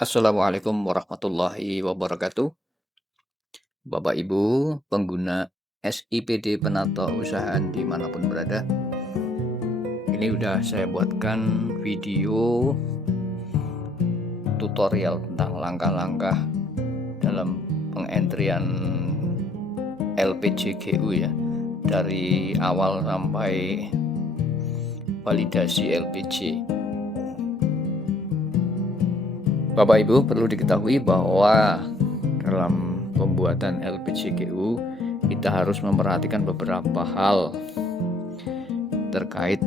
Assalamualaikum warahmatullahi wabarakatuh. Bapak Ibu pengguna SIPD penata usahaan dimanapun berada. Ini udah saya buatkan video tutorial tentang langkah-langkah dalam pengentrian LPJGU ya, dari awal sampai validasi LPG. Bapak Ibu perlu diketahui bahwa dalam pembuatan LPJGU kita harus memperhatikan beberapa hal terkait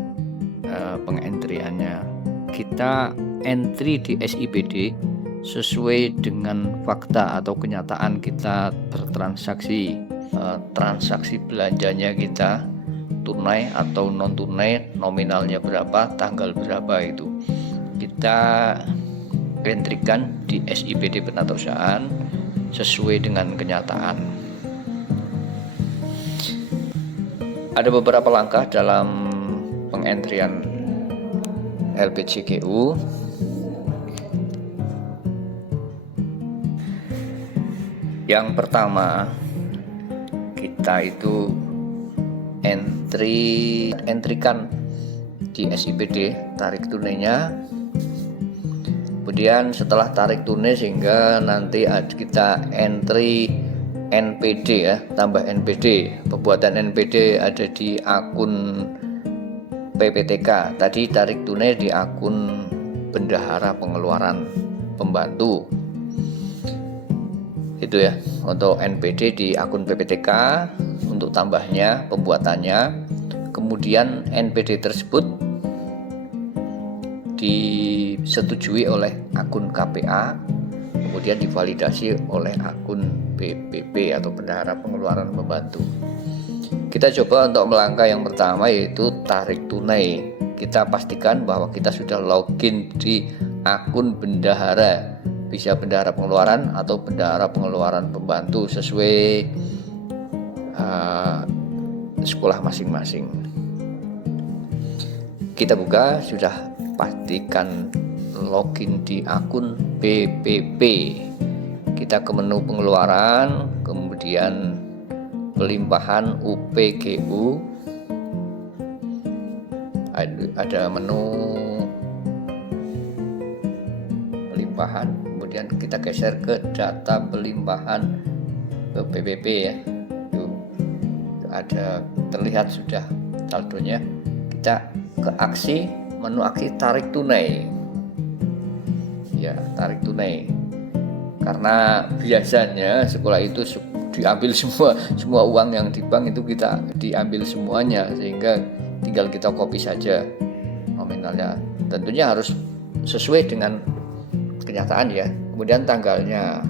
pengentriannya. Kita entry di SIPD sesuai dengan fakta atau kenyataan kita bertransaksi. Transaksi belanjanya kita tunai atau non tunai, nominalnya berapa, tanggal berapa, itu kita entrykan di SIPD penata usahaan sesuai dengan kenyataan. Ada beberapa langkah dalam pengentrian LPJGU. Yang pertama, kita itu entrykan di SIPD tarik tunainya. Kemudian setelah tarik tunai sehingga nanti kita entry NPD ya, tambah NPD. Pembuatan NPD ada di akun PPTK. Tadi tarik tunai di akun bendahara pengeluaran pembantu. Itu ya, untuk NPD di akun PPTK untuk tambahnya, pembuatannya. Kemudian NPD tersebut disetujui oleh akun KPA, kemudian divalidasi oleh akun BPP atau bendahara pengeluaran pembantu. Kita coba untuk melangkah yang pertama, yaitu tarik tunai. Kita pastikan bahwa kita sudah login di akun bendahara, bisa bendahara pengeluaran atau bendahara pengeluaran pembantu sesuai sekolah masing-masing. Kita buka, sudah pastikan login di akun BPP. Kita ke menu pengeluaran, kemudian pelimpahan UPGU, ada menu pelimpahan, kemudian kita geser ke data pelimpahan ke BPP ya. Tuh, ada terlihat sudah saldonya. Kita ke aksi, menu aksi tarik tunai ya, tarik tunai. Karena biasanya sekolah itu diambil semua uang yang di bank itu kita diambil semuanya, sehingga tinggal kita copy saja nominalnya. Tentunya harus sesuai dengan kenyataan ya. Kemudian tanggalnya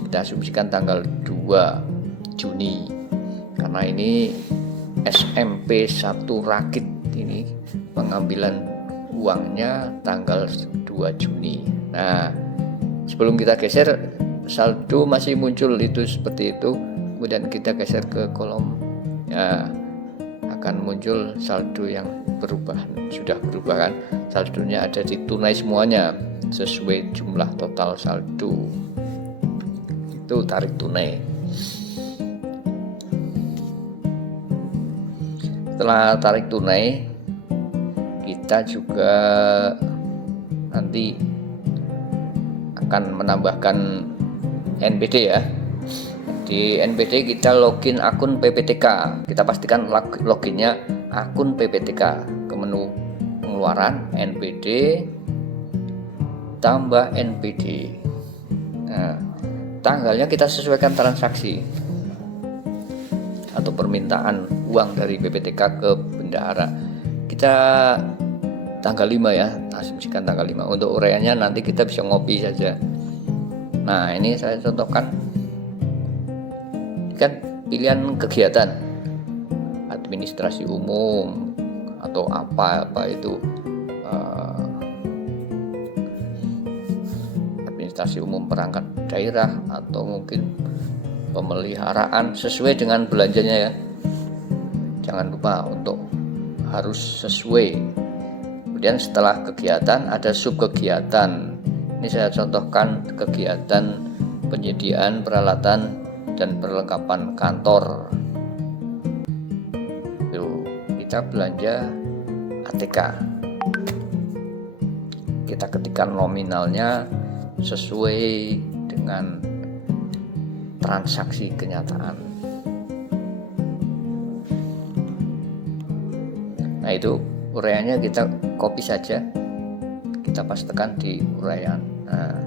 kita asumsikan tanggal 2 Juni karena ini SMP 1 Rakit, ini pengambilan uangnya tanggal 2 Juni. Nah, sebelum kita geser, saldo masih muncul itu seperti itu. Kemudian kita geser ke kolom ya, akan muncul saldo yang berubah, sudah berubah kan. Saldonya ada di tunai semuanya sesuai jumlah total saldo. Itu tarik tunai. Setelah tarik tunai, kita juga nanti akan menambahkan NPD ya. Di NPD kita login akun PPTK. Kita pastikan loginnya akun PPTK. Ke menu pengeluaran, NPD tambah NPD. Nah, tanggalnya kita sesuaikan transaksi atau permintaan uang dari PPTK ke bendahara. Kita tanggal 5 ya, asumsikan tanggal 5. Untuk uraiannya nanti kita bisa ngopi saja. Nah, ini saya contohkan. Kan pilihan kegiatan administrasi umum atau apa itu administrasi umum perangkat daerah atau mungkin pemeliharaan, sesuai dengan belanjanya ya. Jangan lupa untuk harus sesuai. Kemudian setelah kegiatan ada sub kegiatan. Ini saya contohkan kegiatan penyediaan peralatan dan perlengkapan kantor. Tuh, kita belanja ATK. Kita ketikkan nominalnya sesuai dengan transaksi kenyataan. Nah, itu uraiannya kita copy saja, kita pastekan di uraian. Nah,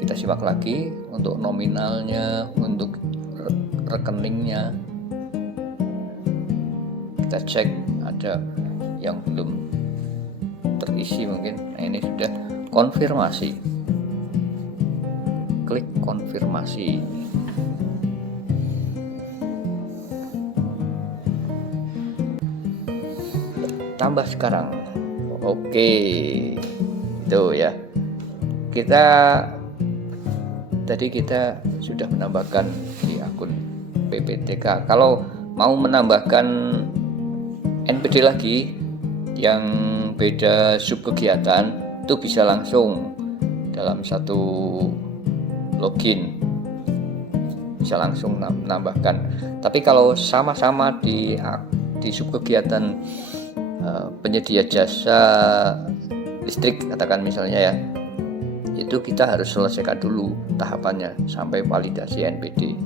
kita simak lagi untuk nominalnya, untuk rekeningnya. Kita cek ada yang belum terisi mungkin. Nah, ini sudah konfirmasi. Klik konfirmasi. Tambah sekarang. Oke. Itu ya. Tadi kita sudah menambahkan di akun PPTK. Kalau mau menambahkan NPD lagi yang beda sub kegiatan, itu bisa langsung dalam satu login, bisa langsung menambahkan. Tapi kalau sama-sama di sub kegiatan penyedia jasa listrik, katakan misalnya ya, itu kita harus selesaikan dulu tahapannya sampai validasi NPD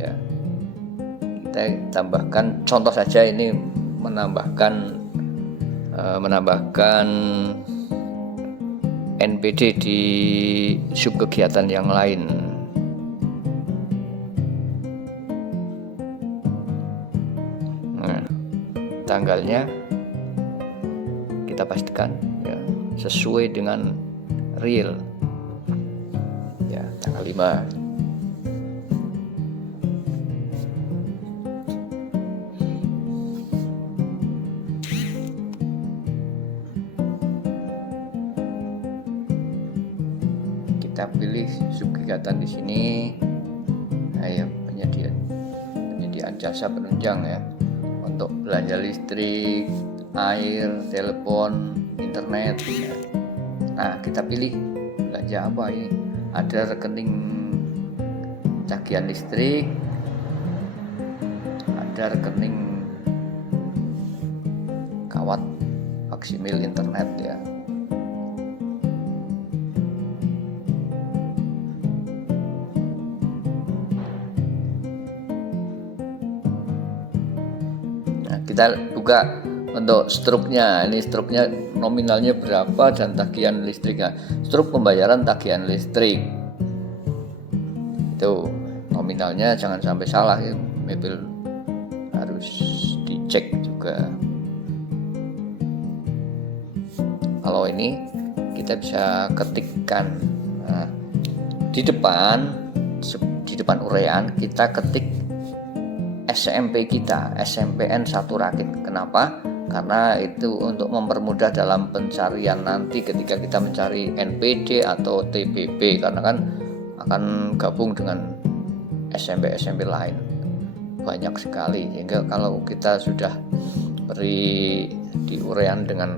ya. Kita tambahkan contoh saja, ini menambahkan NPD di sub kegiatan yang lain. Nah, tanggalnya kita pastikan ya sesuai dengan real ya, tanggal 5. Kita pilih sub kegiatan di sini. Ayo, penyediaan jasa penunjang ya, untuk belanja listrik, air, telepon, internet ya. Nah, kita pilih belanja apa ini. Ada rekening tagihan listrik, ada rekening kawat faksimil internet ya. Nah, kita buka untuk struknya. Ini struknya nominalnya berapa dan tagihan listriknya. Struk pembayaran tagihan listrik. Itu nominalnya jangan sampai salah ya. Mebel harus dicek juga. Kalau ini kita bisa ketikkan di depan uraian kita ketik SMP kita, SMPN 1 Rakit. Kenapa? Karena itu untuk mempermudah dalam pencarian nanti ketika kita mencari NPD atau TBB, karena kan akan gabung dengan SMP lain banyak sekali, sehingga kalau kita sudah beri di uraian dengan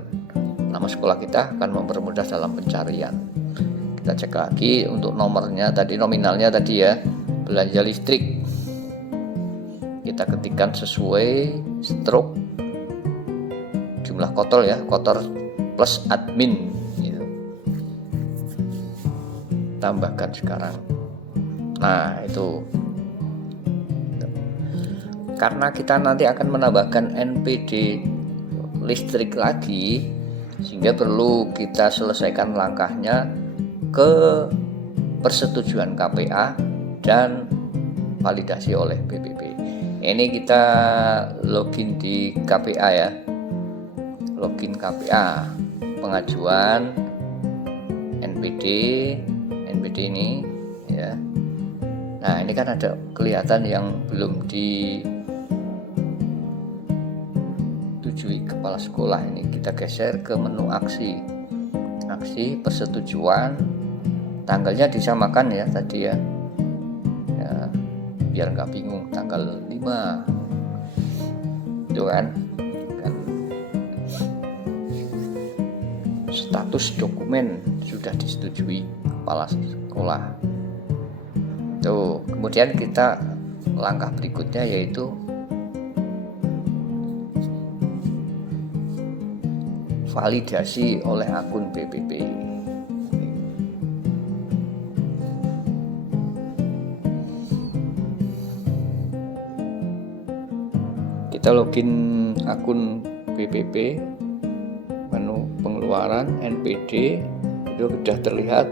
nama sekolah kita akan mempermudah dalam pencarian. Kita cek lagi untuk nomornya tadi, nominalnya tadi ya, belanja listrik kita ketikkan sesuai struk jumlah kotor ya, kotor plus admin gitu. Tambahkan sekarang. Nah, itu karena kita nanti akan menambahkan NPD listrik lagi, sehingga perlu kita selesaikan langkahnya ke persetujuan KPA dan validasi oleh PBB. Ini kita login di KPA ya, login KPA, pengajuan NPD ini ya. Nah, ini kan ada kelihatan yang belum disetujui kepala sekolah. Ini kita geser ke menu aksi persetujuan tanggalnya disamakan ya tadi ya, biar nggak bingung. Tanggal 5 itu kan status dokumen sudah disetujui kepala sekolah. Tuh, kemudian kita langkah berikutnya yaitu validasi oleh akun PPP. Kita login akun PPP, menu pengeluaran NPD, itu sudah terlihat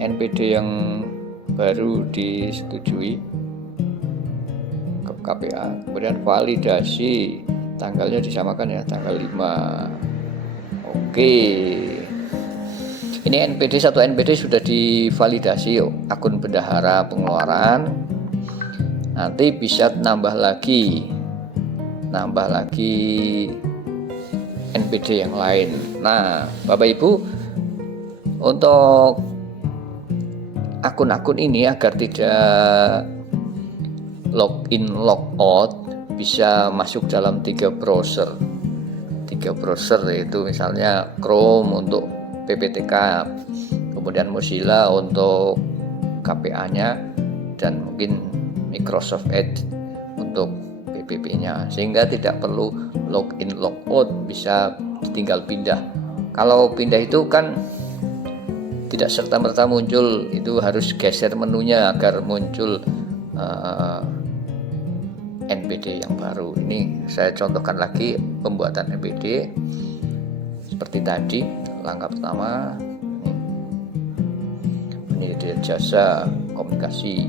NPD yang baru disetujui ke KPA. Kemudian validasi, tanggalnya disamakan ya, tanggal 5. Oke, ini NPD, satu NPD sudah divalidasi akun bendahara pengeluaran. Nanti bisa nambah lagi NPD yang lain. Nah, Bapak Ibu, untuk akun-akun ini agar tidak login logout, bisa masuk dalam 3 browser yaitu misalnya Chrome untuk PPTK, kemudian Mozilla untuk KPA-nya, dan mungkin Microsoft Edge untuk PPP-nya, sehingga tidak perlu login logout, bisa tinggal pindah. Kalau pindah itu kan tidak serta-merta muncul, itu harus geser menunya agar muncul NPD yang baru. Ini saya contohkan lagi pembuatan NPD seperti tadi. Langkah pertama, penyedia jasa komunikasi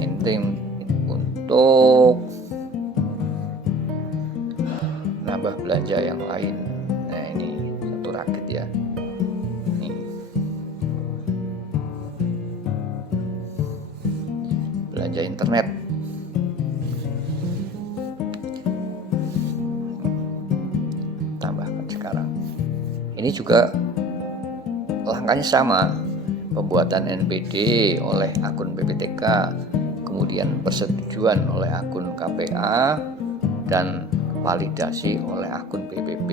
intim untuk nambah belanja yang lain. Nah, ini satu rakit ya. Nih, belanja internet. Tambahkan sekarang. Ini juga langkahnya sama, pembuatan NPD oleh akun PPTK, kemudian persetujuan oleh akun KPA, dan validasi oleh akun PPP.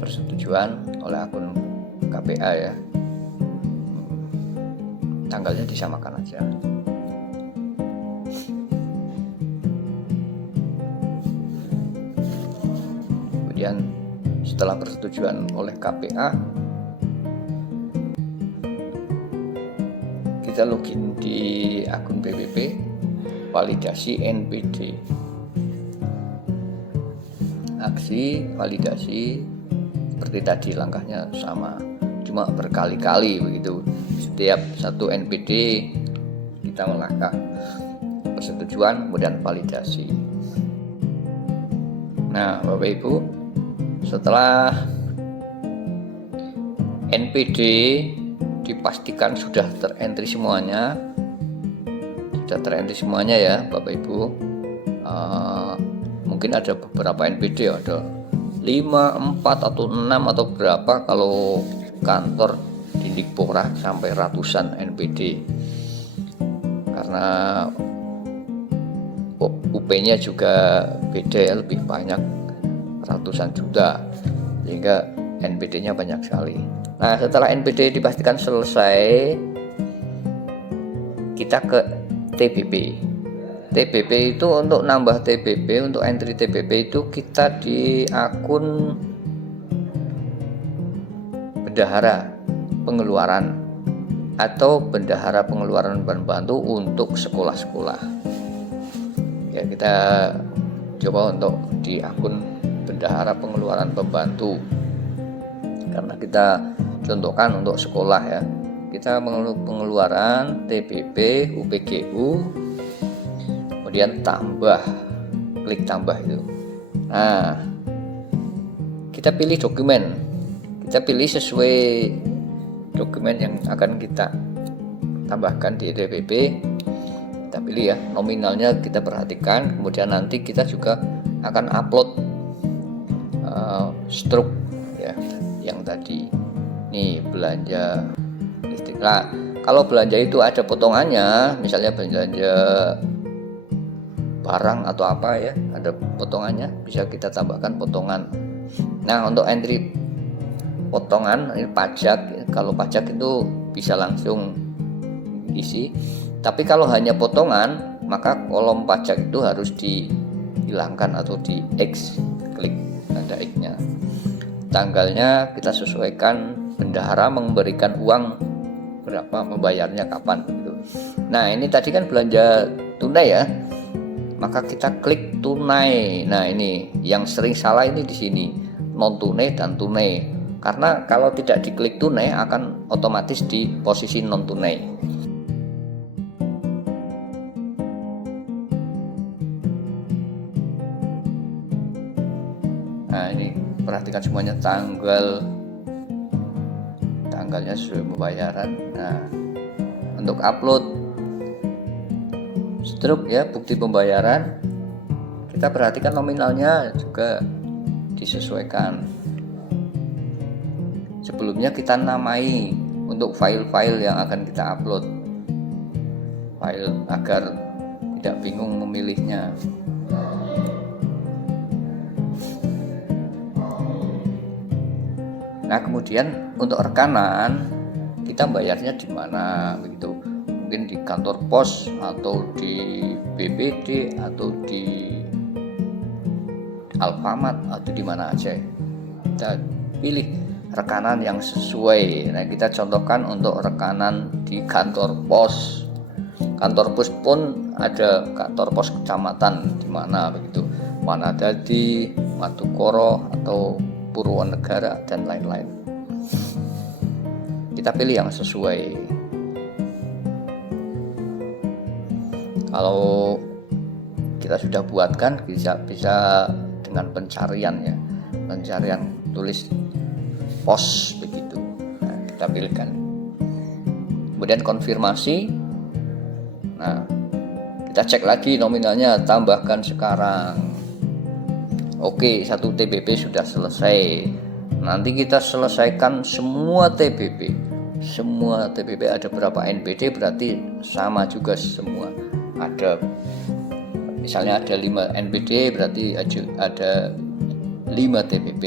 Persetujuan oleh akun KPA ya, tanggalnya disamakan aja. Kemudian setelah persetujuan oleh KPA, kita login di akun PPP, validasi NPD. Aksi validasi seperti tadi, langkahnya sama, cuma berkali-kali begitu. Setiap satu NPD kita melangkah persetujuan kemudian validasi. Nah, Bapak Ibu, setelah NPD dipastikan sudah terentry semuanya ya Bapak Ibu, mungkin ada beberapa NPD, ada 5, 4 atau 6 atau berapa, kalau kantor di Dikpora sampai ratusan NPD, karena UP-nya juga beda ya, lebih banyak, ratusan juta, sehingga NPD-nya banyak sekali. Nah, setelah NPD dipastikan selesai, kita ke TBP. TBP itu untuk nambah TBP, untuk entry TBP itu kita di akun bendahara pengeluaran atau bendahara pengeluaran pembantu untuk sekolah-sekolah. Ya, kita coba untuk di akun bendahara pengeluaran pembantu, karena kita contohkan untuk sekolah ya. Kita pengeluaran TBP UPGU, kemudian tambah, klik tambah itu. Nah, kita pilih dokumen, kita pilih sesuai dokumen yang akan kita tambahkan di TBP. Kita Kita pilih ya, nominalnya kita perhatikan. Kemudian nanti kita juga akan upload struk ya, yang tadi nih belanja listrik. Nah, kalau belanja itu ada potongannya, misalnya belanja barang atau apa ya, ada potongannya, bisa kita tambahkan potongan. Nah, untuk entry potongan ini pajak, kalau pajak itu bisa langsung isi, tapi kalau hanya potongan maka kolom pajak itu harus dihilangkan atau di X, klik tanda X-nya. Tanggalnya kita sesuaikan, bendahara memberikan uang berapa, membayarnya kapan gitu. Nah, ini tadi kan belanja tunai ya, maka kita klik tunai. Nah, ini yang sering salah ini di sini, non tunai dan tunai. Karena kalau tidak diklik tunai akan otomatis di posisi non tunai. Nah, ini perhatikan semuanya, tanggalnya sesuai pembayaran. Nah, untuk upload struk ya, bukti pembayaran, kita perhatikan nominalnya juga disesuaikan. Sebelumnya kita namai untuk file-file yang akan kita upload, file agar tidak bingung memilihnya. Nah, kemudian untuk rekanan kita bayarnya di mana begitu, mungkin di kantor pos atau di BPD atau di Alfamart atau di mana aja. Kita pilih rekanan yang sesuai. Nah, kita contohkan untuk rekanan di kantor pos. Kantor pos pun ada kantor pos kecamatan di mana begitu, Manadadi, Madukoro atau Purwonegara dan lain-lain. Kita pilih yang sesuai. Kalau kita sudah buatkan, bisa dengan pencarian ya, pencarian tulis pos begitu. Nah, kita pilihkan. Kemudian konfirmasi. Nah, kita cek lagi nominalnya, tambahkan sekarang. Oke, 1 TBP sudah selesai. Nanti kita selesaikan semua TBP. Semua TBP ada berapa NBD, berarti sama juga semua. Ada, misalnya ada 5 NBD, berarti ada 5 TBP.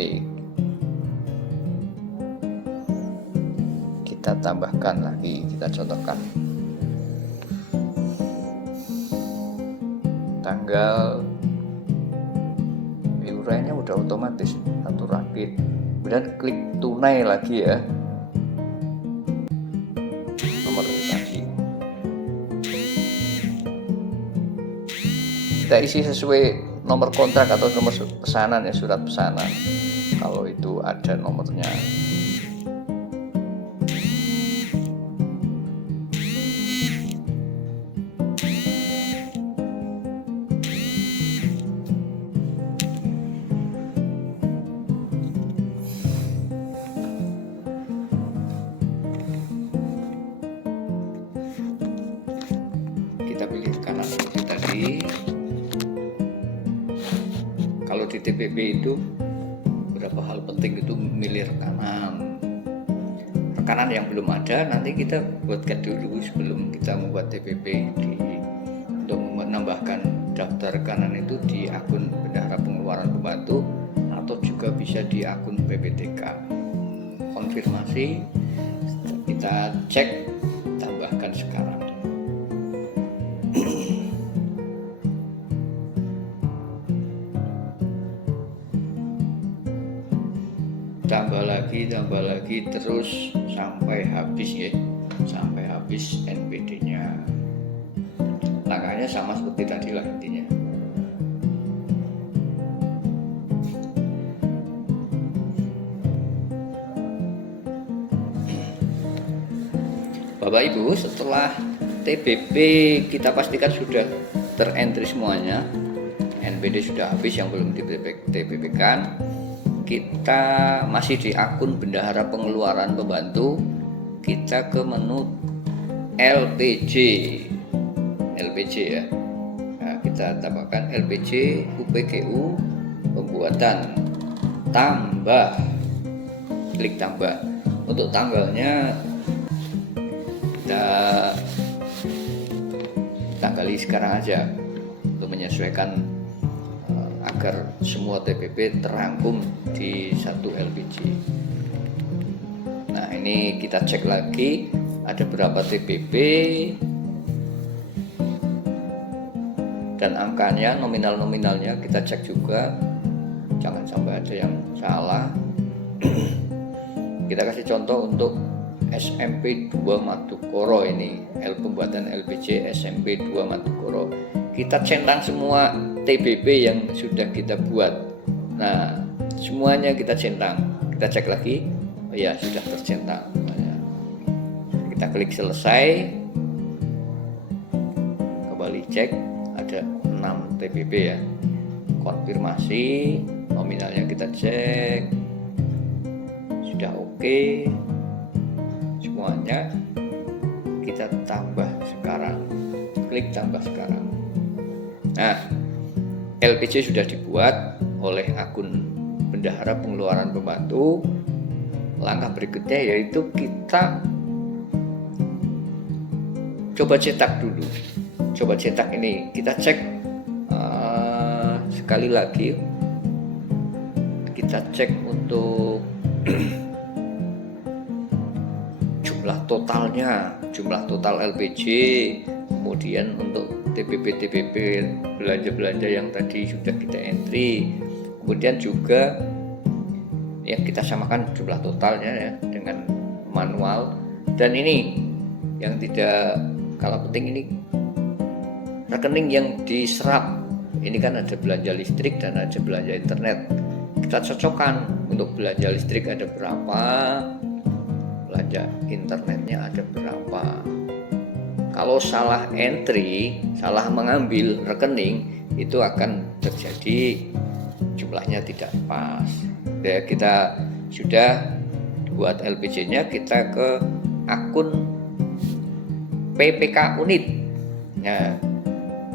Kita tambahkan lagi, kita contohkan. Tanggal iurannya udah otomatis satu rakit. Kemudian klik tunai lagi ya, nomor tadi kita isi sesuai nomor kontrak atau nomor pesanan ya, surat pesanan kalau itu ada nomornya. Kita pilih kanan seperti tadi. Kalau di TPP itu beberapa hal penting itu milih rekanan yang belum ada, nanti kita buatkan dulu sebelum kita membuat TPP untuk menambahkan daftar rekanan itu di akun Bendahara Pengeluaran Pembantu atau juga bisa di akun PPTK. Konfirmasi, kita cek, tambahkan sekarang. tambah lagi terus sampai habis ya, sampai habis NBD-nya. Langkahnya sama seperti tadi lah intinya. Bapak Ibu, setelah TBP kita pastikan sudah terentry semuanya, NBD sudah habis yang belum di TBP kan, kita masih di akun Bendahara Pengeluaran Pembantu, kita ke menu LPJ. LPG ya. Nah, kita tambahkan LPG UPGU pembuatan tambah, klik tambah. Untuk tanggalnya kita tanggali sekarang aja untuk menyesuaikan agar semua TPP terangkum di satu LPG. Nah, ini kita cek lagi ada berapa TPP dan angkanya, nominalnya kita cek juga, jangan sampai ada yang salah. Kita kasih contoh untuk SMP 2 Madukoro ini, pembuatan LPG SMP 2 Madukoro. Kita centang semua TPP yang sudah kita buat. Nah, semuanya kita centang. Kita cek lagi, oh ya sudah tercentang. Kita klik selesai. Kembali cek, ada 6 TPP ya. Konfirmasi, nominalnya kita cek. Sudah oke. Semuanya kita tambah sekarang. Klik tambah sekarang. Nah, LPG sudah dibuat oleh akun Bendahara Pengeluaran Pembantu. Langkah berikutnya yaitu kita coba cetak dulu. Coba cetak ini, kita cek sekali lagi. Kita cek untuk jumlah total LPG, kemudian untuk TPP belanja yang tadi sudah kita entry, kemudian juga yang kita samakan jumlah totalnya ya dengan manual. Dan ini yang tidak kalah penting, ini rekening yang diserap. Ini kan ada belanja listrik dan ada belanja internet. Kita cocokkan, untuk belanja listrik ada berapa, belanja internetnya ada berapa. Kalau salah entry, salah mengambil rekening, itu akan terjadi jumlahnya tidak pas. Ya, kita sudah buat LPG-nya, kita ke akun PPK unit. Nah,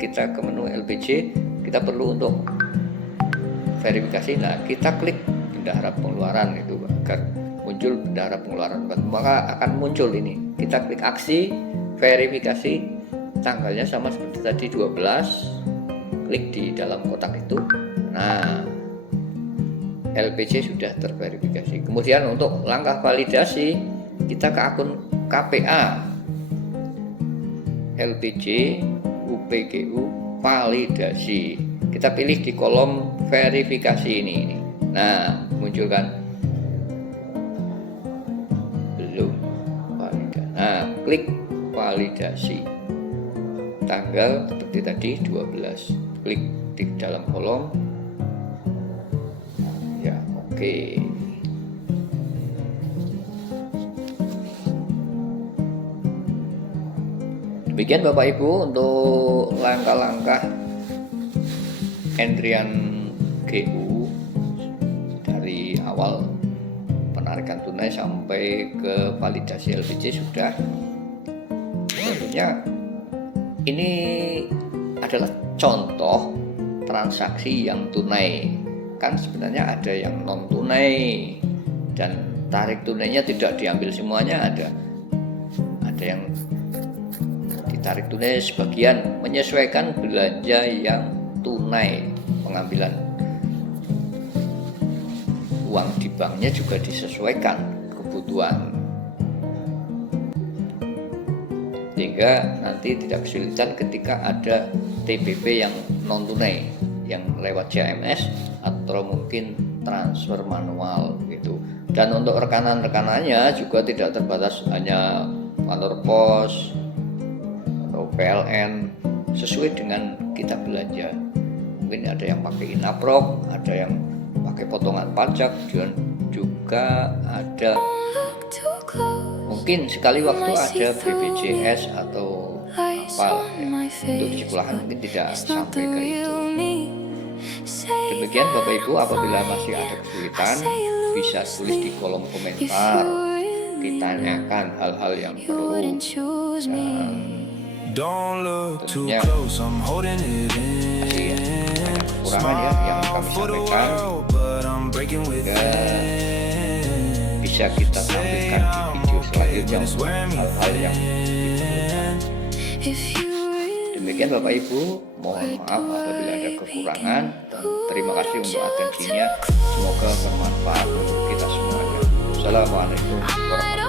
kita ke menu LPG, kita perlu untuk verifikasi. Nah, kita klik Bendahara Pengeluaran itu agar muncul Bendahara Pengeluaran, maka akan muncul ini. Kita klik aksi verifikasi, tanggalnya sama seperti tadi 12, klik di dalam kotak itu. Nah, LPG sudah terverifikasi. Kemudian untuk langkah validasi, kita ke akun KPA LPG UPGU validasi. Kita pilih di kolom verifikasi ini. Nah, muncul kan? Belum validasi. Nah, klik validasi. Tanggal seperti tadi 12. Klik di dalam kolom. Ya, oke. Demikian Bapak Ibu untuk langkah-langkah entrian GU dari awal penarikan tunai sampai ke validasi LPG sudah. Tentunya ini adalah contoh transaksi yang tunai. Kan sebenarnya ada yang non tunai dan tarik tunainya tidak diambil semuanya, ada yang ditarik tunai sebagian, menyesuaikan belanja yang tunai. Pengambilan uang di banknya juga disesuaikan kebutuhan, sehingga nanti tidak kesulitan ketika ada TPP yang non tunai yang lewat CMS atau mungkin transfer manual gitu. Dan untuk rekanan-rekanannya juga tidak terbatas hanya kantor pos atau PLN, sesuai dengan kita belanja. Mungkin ada yang pakai Inaprok, ada yang pakai potongan pajak, dan juga ada mungkin sekali waktu ada BPJS atau apa ya. Untuk di sekolahan mungkin tidak sampai ke itu. Demikian Bapak Ibu, apabila masih ada kesulitan bisa tulis di kolom komentar, ditanyakan hal-hal yang perlu. Dan Tentunya masih banyak kekurangan ya yang kami sampaikan, sehingga bisa kita tampilkan di video selanjutnya hal-hal yang diperlukan. Demikian Bapak Ibu, mohon maaf apabila ada kekurangan, dan terima kasih untuk atensinya. Semoga bermanfaat untuk kita semuanya. Assalamualaikum warahmatullahi wabarakatuh.